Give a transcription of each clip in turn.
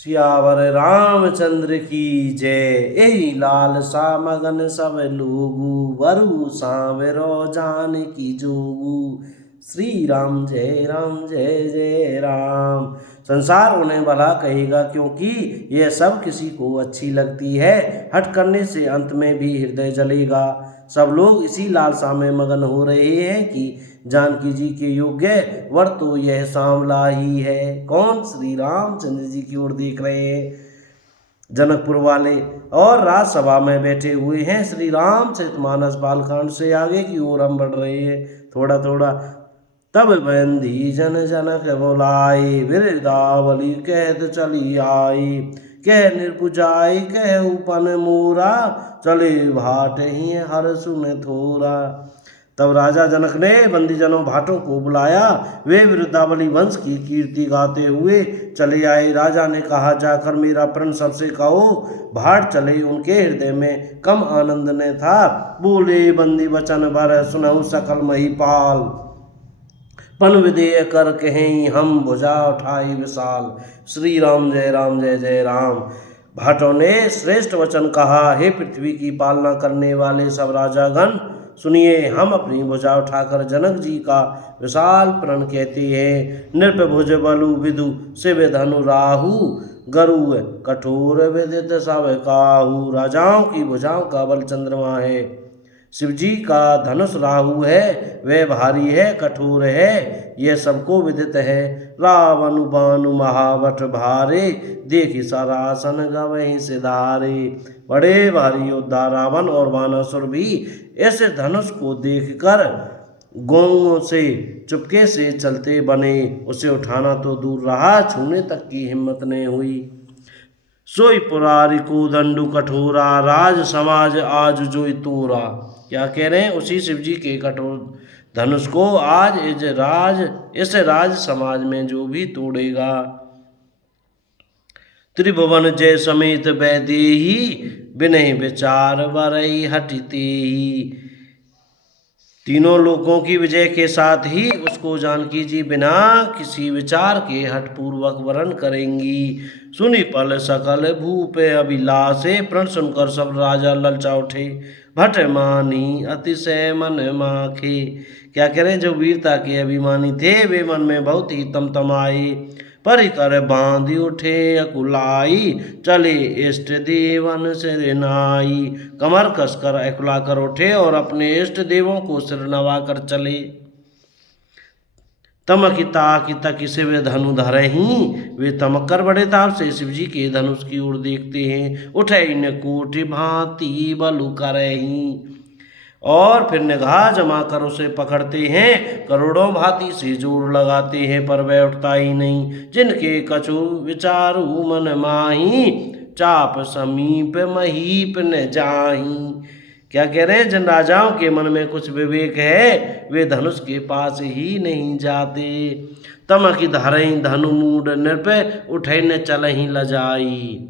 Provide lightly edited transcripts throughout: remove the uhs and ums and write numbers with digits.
सियावर रामचंद्र की जय। यही लाल सा मगन सब लोगू वरु सांवरो जान की जोगू। श्री राम जय जय राम। संसार उन्हें भला कहेगा क्योंकि यह सब किसी को अच्छी लगती है। हट करने से अंत में भी हृदय जलेगा। सब लोग इसी लालसा में मगन हो रहे हैं कि जानकी जी के योग्य वर तो यह सांवला ही है। कौन? श्री रामचंद्र जी की ओर देख रहे हैं जनकपुर वाले और राजसभा में बैठे हुए हैं। श्री रामचरितमानस बालकांड से आगे की ओर हम बढ़ रहे हैं थोड़ा थोड़ा। तब बंदी जन जनक बोलाई बिरदावली कहत चली आई। कह निर्पुजाई कह उपन मोरा चले भाट ही हर सुन थोरा। तब राजा जनक ने बंदीजनों भाटों को बुलाया। वे विरुद्धावली वंश की कीर्ति गाते हुए चले आए। राजा ने कहा जाकर मेरा प्रण सबसे कहो। भाट चले उनके हृदय में कम आनंद ने था। बोले बंदी वचन भर सुनहु सकल महिपाल। पन विदेय कर कहें हम भुजा उठाई विशाल। श्री राम जय जय राम। भाटों ने श्रेष्ठ वचन कहा। हे पृथ्वी की पालना करने वाले सब राजागण सुनिए, हम अपनी भुजा उठाकर जनक जी का विशाल प्रण कहते हैं। नृप भुज बलु विदु शिव धनु राहु गरु कठोर विदित सब काहू। राजाओं की भुजाओं का बल चंद्रमा है। शिव जी का धनुष राहु है, वह भारी है कठोर है, यह सबको विदित है। रावण बानु महावट भारे देखी सरासन गवहीं सिधारे। बड़े भारी योद्धा रावण और बानासुर भी ऐसे धनुष को देखकर गोंगों से चुपके से चलते बने। उसे उठाना तो दूर रहा, छूने तक की हिम्मत नहीं हुई। सोई पुरारी को दंडु कठोरा राज समाज आज जोई तोरा। क्या कह रहे हैं? उसी शिव जी के कठोर धनुष को आज इस राज समाज में जो भी तोड़ेगा। त्रिभुवन जय समेत वैदेही बिनहि विचार वरई हटिते ही। तीनों लोकों की विजय के साथ ही उसको जानकी जी बिना किसी विचार के हठपूर्वक वरण करेंगी। सुनी पल सकल भूप अभिलाषे प्रण सुनकर सब राजा ललचा उठे। भट मानी अतिशय मन माखे। क्या करें? जो वीरता के अभिमानी थे वे मन में बहुत ही तमतमाए। परिकर बांधी उठे अकुलाई चले इष्ट देवन सिर नाई। कमर कसकर अकुला कर उठे और अपने इष्ट देवों को सिर नवा कर चले। तमकिता की तक शिव धनु धरही। वे तमक कर बड़े ताप से शिव जी के धनुष की ओर देखते हैं। उठे न कोटि भांति बलु करही और फिर निगाह जमा कर उसे पकड़ते हैं। करोड़ों भांति से जोर लगाते हैं पर वह उठता ही नहीं। जिनके कछु विचारु मन माही चाप समीप महीप न जाही। क्या कह रहे हैं? जिन राजाओं के मन में कुछ विवेक है वे धनुष के पास ही नहीं जाते। तमकी धरई धनु मूड नृप उठै न चलहि लजाई।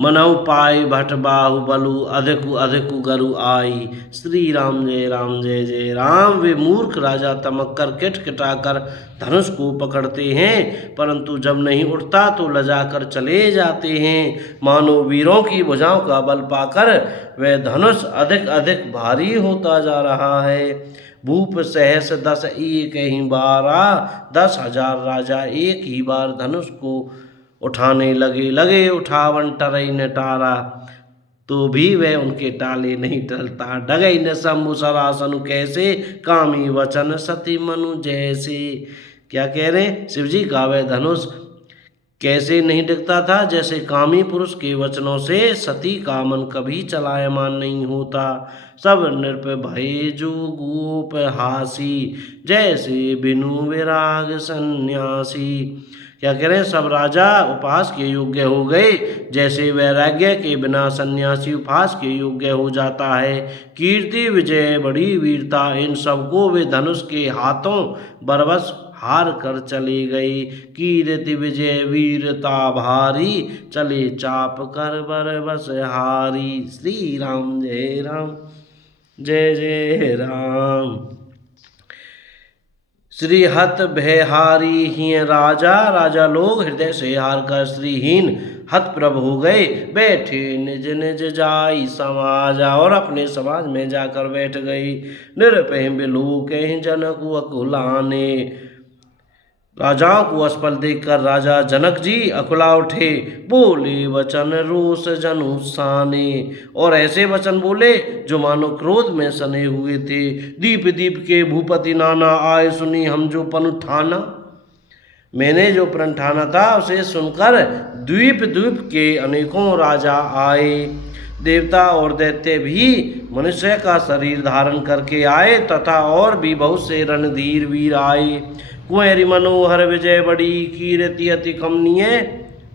मनऊ पाई भट बाहु बलु अधिकु अधिकु गरु आई। श्री राम जय जय राम। वे मूर्ख राजा तमक कर किटकिटाकर धनुष को पकड़ते हैं परंतु जब नहीं उठता तो लजाकर चले जाते हैं। मानो वीरों की भुजाओं का बल पाकर वह धनुष अधिक अधिक भारी होता जा रहा है। भूप सहस 10 एक ही बारा 10,000 राजा एक ही बार धनुष को उठाने लगे उठावन टरई न टारा तो भी वह उनके टाले नहीं टलता। डगई न शंभु सरासनु कैसे कामी वचन सती मनु जैसे। क्या कह रहे हैं? शिव जी का वह धनुष कैसे नहीं दिखता था? जैसे कामी पुरुष के वचनों से सती का मन कभी चलायमान नहीं होता। सब नृप भय जो गोप हासी जैसे बिनु विराग सन्यासी। क्या कह रहे हैं? सब राजा उपहास के योग्य हो गए जैसे वैराग्य के बिना सन्यासी उपहास के योग्य हो जाता है। कीर्ति विजय बड़ी वीरता इन सबको वे धनुष के हाथों बरबस हार कर चले गए। कीर्ति विजय वीरता भारी चले चाप कर बरबस हारी। श्री राम जय जय राम। श्रीहत भयहारी ही राजा, राजा लोग हृदय से हार कर श्रीहीन हत प्रभ हो गए। बैठे निज निज जाई समाजा, और अपने समाज में जाकर बैठ गई। निरपय बिलु कहीं जनक अकुलाने, राजाओं को असफल देखकर राजा जनक जी अकुला उठे। बोले वचन रोष जनु साने, और ऐसे वचन बोले जो मानो क्रोध में सने हुए थे। दीप दीप के भूपति नाना, आए सुनी हम जो पन ठाना। मैंने जो प्रण ठाना था उसे सुनकर द्वीप द्वीप के अनेकों राजा आए। देवता और दैत्य भी मनुष्य का शरीर धारण करके आए, तथा और भी बहुत से रणधीर वीर आए। कुंवरी मनोहर विजय बड़ी, कीर्ति अति कमनीय।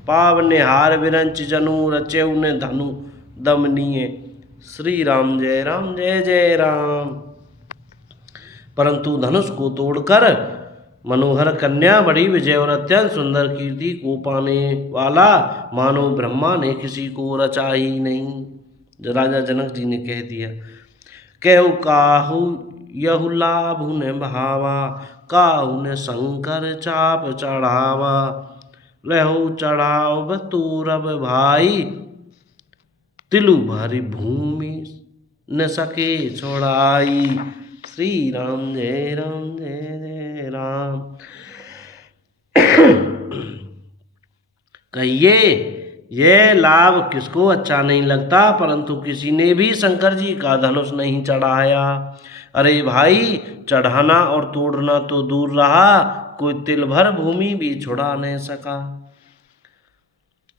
पावनिहार विरंच जनु, रचे उन्हें धनु दमनीय। श्री राम जय जय राम। परंतु धनुष को तोड़कर मनोहर कन्या बड़ी विजय और अत्यंत सुंदर कीर्ति को पाने वाला मानो ब्रह्मा ने किसी को रचा ही नहीं। जो राजा जनक जी ने कह दिया। कहु काहू यहु लाभ न भावा, काहू ने शंकर चाप चढ़ावा। लहु चढ़ाव बतूरब भाई, तिलु भरी भूमि न सके छोड़ाई। श्री राम जय जय राम। कहिए ये लाभ किसको अच्छा नहीं लगता, परंतु किसी ने भी शंकर जी का धनुष नहीं चढ़ाया। अरे भाई, चढ़ाना और तोड़ना तो दूर रहा, कोई तिल भर भूमि भी छुड़ा नहीं सका।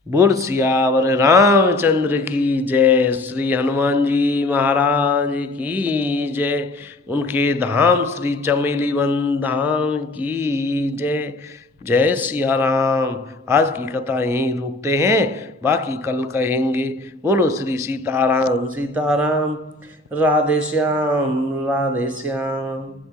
बोल सियावर रामचंद्र की जय। श्री हनुमान जी महाराज की जय। उनके धाम श्री चमेली वन धाम की जय। जय सिया राम। आज की कथा यहीं रोकते हैं, बाकी कल कहेंगे। बोलो श्री सीताराम सीताराम। राधे श्याम राधे श्याम।